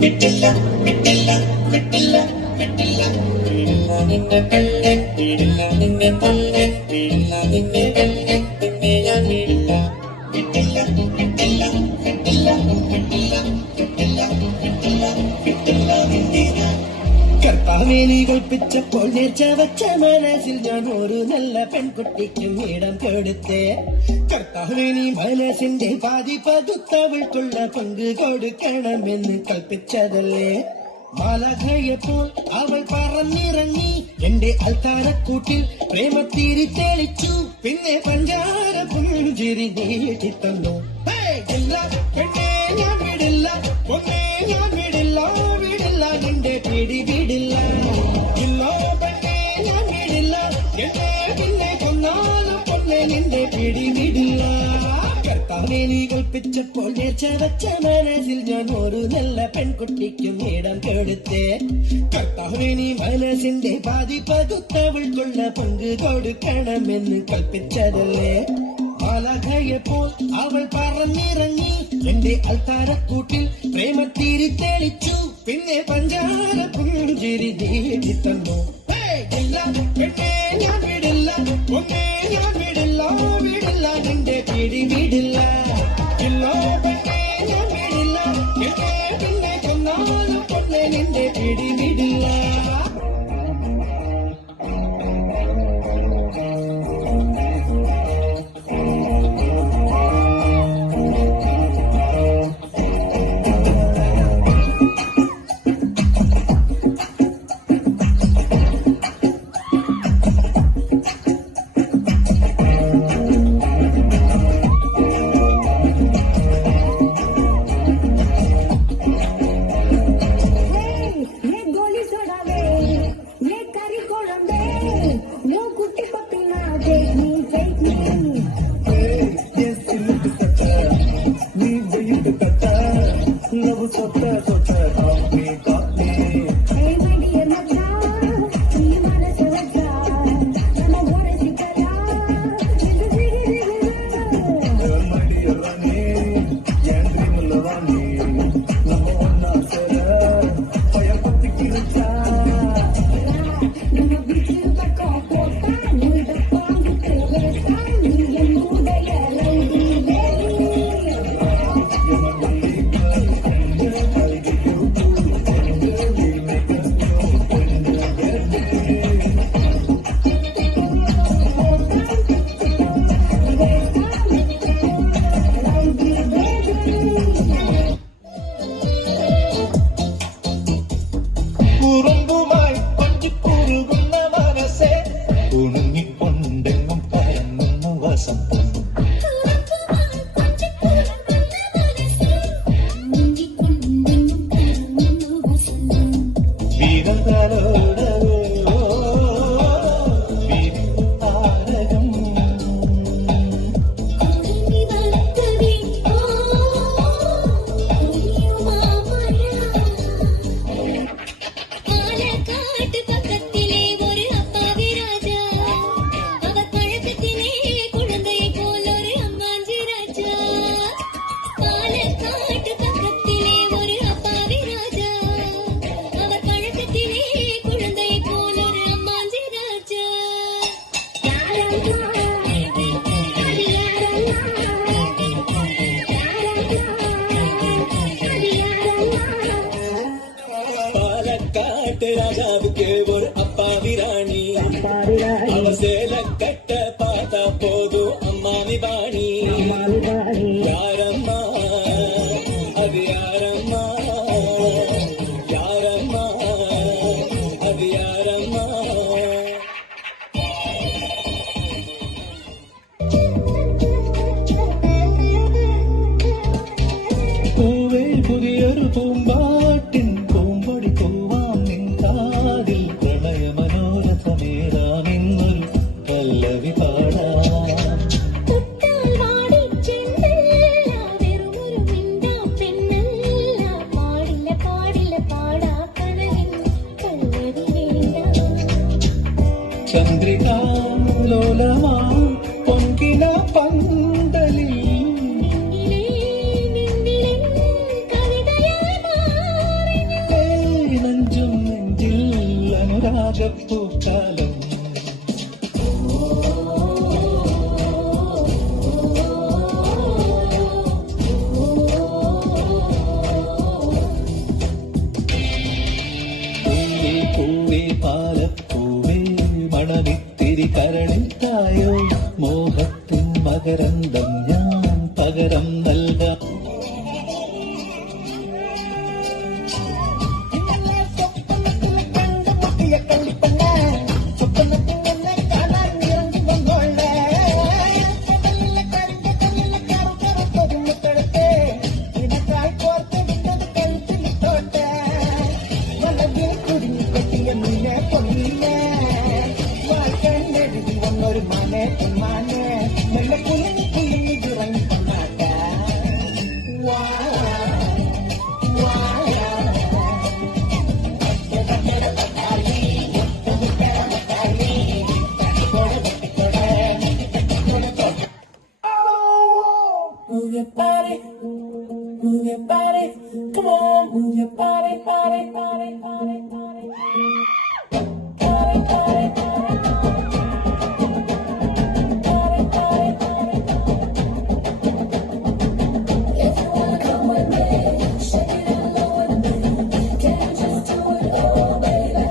വിട്ടില്ല വിട്ടില്ല വിട്ടില്ല വിട്ടില്ല നിന്നെ കണ്ണെ വീടില്ല നിന്നെ തന്നെ വീടില്ല നിന്നെ കണ്ണെ തന്നെ ഞാൻ വീടില്ല വിട്ടില്ല വിട്ടില്ല വിട്ടില്ല വിട്ടില്ല വിട്ടില്ല വിട്ടില്ല വിട്ടില്ല വിട്ടില്ല കർത്താവേ നീ കൽപ്പിച്ചപ്പോൾ നേർച്ച വച്ച മനസ്സിൽ ഞാൻ ഒരു നല്ല പെൺകുട്ടിക്കും ഇടം കൊടുത്തേ കർത്താവേ നീ മനസ്സിന്റെ പാതി പതുത്തവൾക്കുള്ള പങ്ക് കൊടുക്കണമെന്ന് കൽപ്പിച്ചതല്ലേ മാലകയപ്പോൾ അവൾ പറന്നിറങ്ങി എന്റെ അൽത്താരക്കൂട്ടിൽ പ്രേമത്തിരി തെളിച്ചു പിന്നെ പഞ്ചാര പുഞ്ചിരി നീട്ടിത്തന്നു പെണ്ണേ ഞാൻ വിടില്ല പൊന്നേ ഞാൻ വിടില്ല വിടില്ല നിന്റെ പിടി വിടില്ല ഇല്ലോ പെണ്ണേ ഞാൻ വിടില്ല എന്നെ പിന്നെ കൊന്നാലും പൊന്നെ നിന്റെ പിടി വിടില്ല കർത്താവേ നീ കൽപ്പിച്ചപ്പോൾ നേർച്ച വച്ച മനസ്സിൽ ഞാൻ ഒരു നല്ല പെൺകുട്ടിക്കും ഇടം കൊടുത്തേ കർത്താവേ നീ മനസ്സിന്റെ പാതി പതുത്തവൾക്കുള്ള പങ്ക് കൊടുക്കണമെന്ന് കൽപ്പിച്ചതല്ലേ മാലകയപ്പോൾ അവൾ പറന്നിറങ്ങി എന്റെ അൽത്താരക്കൂട്ടിൽ പ്രേമത്തിരി തെളിച്ചു പിന്നെ പഞ്ചാര പുഞ്ചിരി നീട്ടിത്തന്നു പെണ്ണേ ഞാൻ വിടില്ല പൊന്നേ ഞാൻ വിടില്ല വിടില്ല നിന്റെ പിടി വിടില്ല ഇല്ലോ പെണ്ണേ ഞാൻ വിടില്ല എന്നെ പിന്നെ കൊന്നാലും പൊന്നെ നിന്റെ പിടി വിടില്ല ராஜாவுக்கு ஒரு அப்பாவி ராணி அவ சேல கட்ட பார்த்தா போதும் அம்மாவி பாணி யாரம்மா அது யாரம்மா யாரம்மா அது யாரம்மா பூவே புதியொரு பூம்பாட்டின் பூம்பொடி பூவாம் நின் காதில் പ്രണയ മനോരഥമേറാമെന്നൊരു പല്ലവി പാടാം ചന്ദ്രികാലോലമാ പൊങ്കിന പന്തലിൽ രോജപ്പൂക്കാലം. പൂവേ പാലപ്പൂവേ മണമിത്തിരി കരളിത്തായോ, മോഹത്തിൻ മകരന്തം ഞാൻ പകരം നൽകാം. Move your body, move your body, come on, move your body, body, body, body, body, body, body, body, body, body. If you wanna come with me, shake it all over me. Can you just do it, oh baby?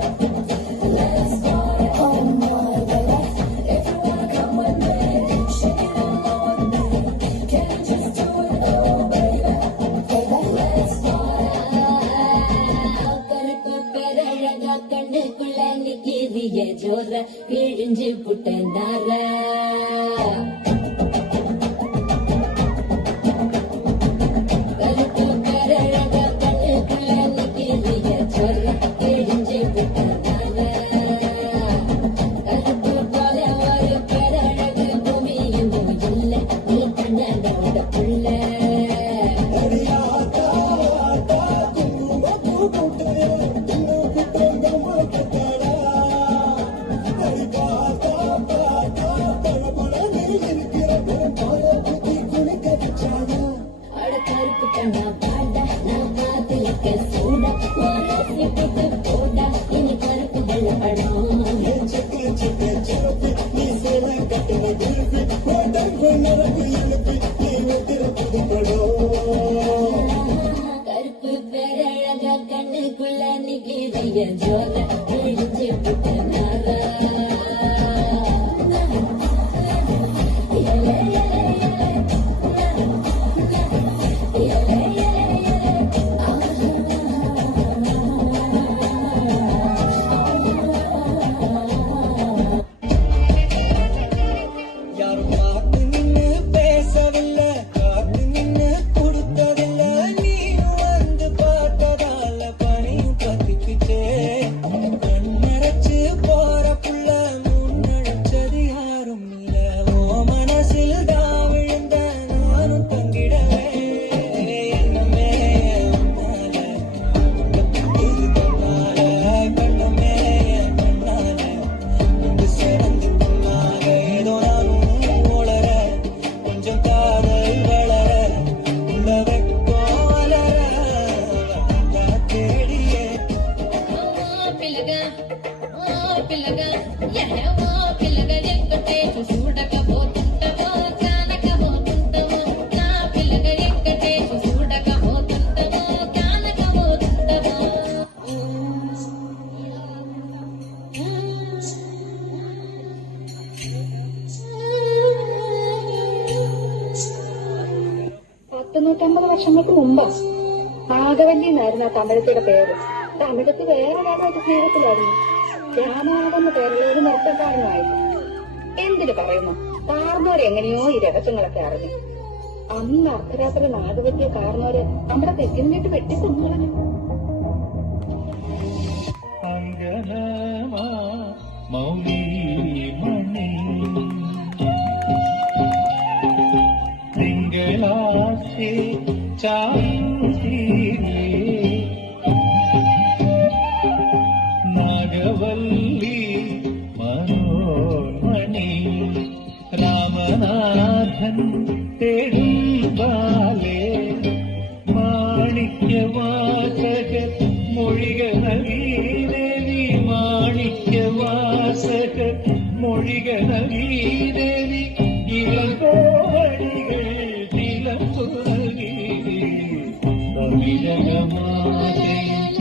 Let's party all night, baby. If you wanna come with me, shake it all over me. Can you just do it, oh baby? Let's party. கருப்பு பெரழகா கண்ணுக்குள்ள நிக்கிறிய ஜோர கிழிஞ்சு புட்ட நார. கருப்பு பெரழகா கண்ணுக்குள்ள நிக்கிறிய ஜோர கிழிஞ்சு புட்ட நார. கருப்பு போல ஒரு பெரழகு பூமி எங்கும் இல்ல, நீ கண்ணனோட புள்ள. அட கருப்பு கண்ணா பாடா, நான் காதலிக்க சூடா, வாரசி போட்டு போடா, இனி கருப்பு வெள்ள படம். கருப்பு பேரழகா கண்ணுக்குள்ள நிக்கிறிய ஜோர கிழிஞ்சு புட்ட நாரா. யாரும் காத்து நின்னு பேசவில்லை, காத்து நின்னு கொடுத்ததில்லை, நீயும் வந்து பார்த்ததால பனியும் பத்திக்கிச்சே. கண்ணடைச்சு போற புள்ள முன்னடைச்சது யாரும் இல்ல, ஓ மனசில் தான் விழுந்த நானும் தங்கிடவே. என்னமே உன்னால இது தன்னால, கண்ணமே கண்ணால வந்து சேர்ந்து பொன்னாக ஏதோ நானும் உளர, கொஞ்சம் காதல் வளர, உள்ள வெட்கம் வளர, வந்தா தேடியே. పిల్లగా పిల్లగా ఎడవో పిల్లగా ఎక్కటేచు చూడకపోతుంటవో, కానకపోతుంటవో. నా పిల్లగా ఎక్కటేచు చూడకపోతుంటవో, కానకపోతుంటవో. വർഷങ്ങൾക്ക് മുമ്പ് നാഗവല്ലി എന്നായിരുന്നു ആ തമിഴത്തിയുടെ പേര്. തമിഴത്ത് വേറെ രാജായിട്ട് സ്നേഹത്തിലായിരുന്നു. രാമാവെന്ന പേരുള്ള ഒരു നൃത്തക്കാരനായിരുന്നു. എന്തിനു പറയുന്നു, കാർന്നോര് എങ്ങനെയോ ഈ രഹസ്യങ്ങളൊക്കെ അറിഞ്ഞു. അന്ന് അർദ്ധരാത്രി നാഗവല്ലിയെ കാർന്നോര് നമ്മുടെ തെക്കിനിട്ട് വെട്ടിക്കൊന്നുകളഞ്ഞു. അങ്കനമാ മൗലി മണി തിങ്കളാശി ചായുതീരേ നാഗവല്ലി മനോന്മണി രാമനാഥൻ തേടും ബാലേ മാണിക്യവാചക മൊഴികൾ നൽകി ദേവി മാണിക്യ മൊഴികളീദേവി ഇളകോവടികൾ തിലത്തുറകി കവിതമാതയിൽ